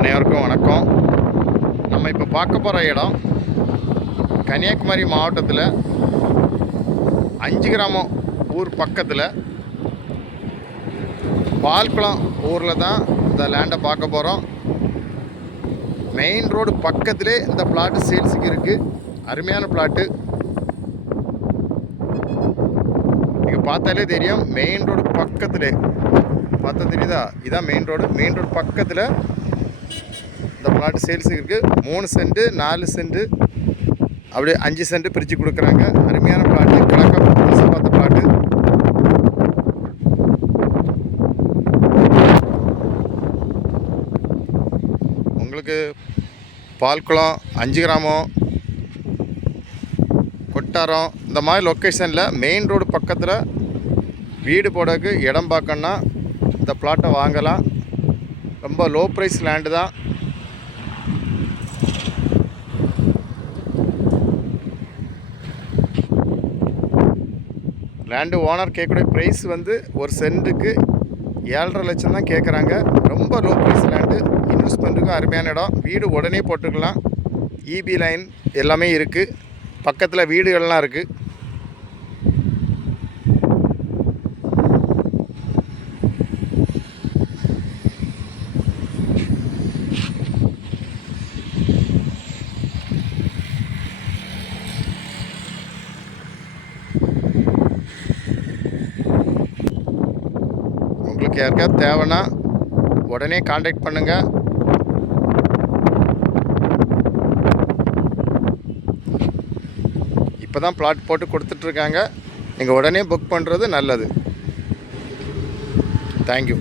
அனைவருக்கும் வணக்கம். நம்ம இப்போ பார்க்க போகிற இடம் கன்னியாகுமரி மாவட்டத்தில் 5 கிராமம் ஊர் பக்கத்தில் பால்குளம் ஊரில் தான் இந்த லேண்டை பார்க்க போகிறோம். மெயின் ரோடு பக்கத்திலே இந்த பிளாட்டு சேல்ஸுக்கு இருக்குது. அருமையான பிளாட்டு. நீங்கள் பார்த்தாலே தெரியும், மெயின் ரோடு பக்கத்திலே பார்த்தா தெரியுதா? இதான் மெயின் ரோடு பக்கத்தில் இந்த பிளாட்டு சேல்ஸுக்கு இருக்குது. 3 சென்ட் 4 சென்ட் அப்படியே 5 சென்ட் பிரித்து கொடுக்குறாங்க. அருமையான பிளாட்டு, கிழக்க புதுசு பார்த்த பிளாட்டு. உங்களுக்கு பால்குளம், 5 கிராமம், கொட்டாரம் இந்த மாதிரி லொக்கேஷனில் மெயின் ரோடு பக்கத்தில் வீடு போடக்கு இடம் பார்க்கணுன்னா இந்த பிளாட்டை வாங்கலாம். ரொம்ப லோ ப்ரைஸ் லேண்டு தான். லேண்டு ஓனர் கேட்கக்கூடிய ப்ரைஸ் வந்து ஒரு சென்ட்டுக்கு 7.5 லட்சம் தான் கேட்குறாங்க. ரொம்ப லோ ப்ரைஸ் லேண்டு. இன்வெஸ்ட்மெண்ட்டுக்கும் அருமையான இடம். வீடு உடனே போட்டுக்கலாம். இபி லைன் எல்லாமே இருக்குது. பக்கத்தில் வீடுகள்லாம் இருக்குது. உங்களுக்கு யாருக்காவது தேவைன்னா உடனே காண்டாக்ட் பண்ணுங்கள். இப்போ தான் பிளாட் போட்டு கொடுத்துட்ருக்காங்க. நீங்கள் உடனே புக் பண்ணுறது நல்லது. தேங்க்யூ.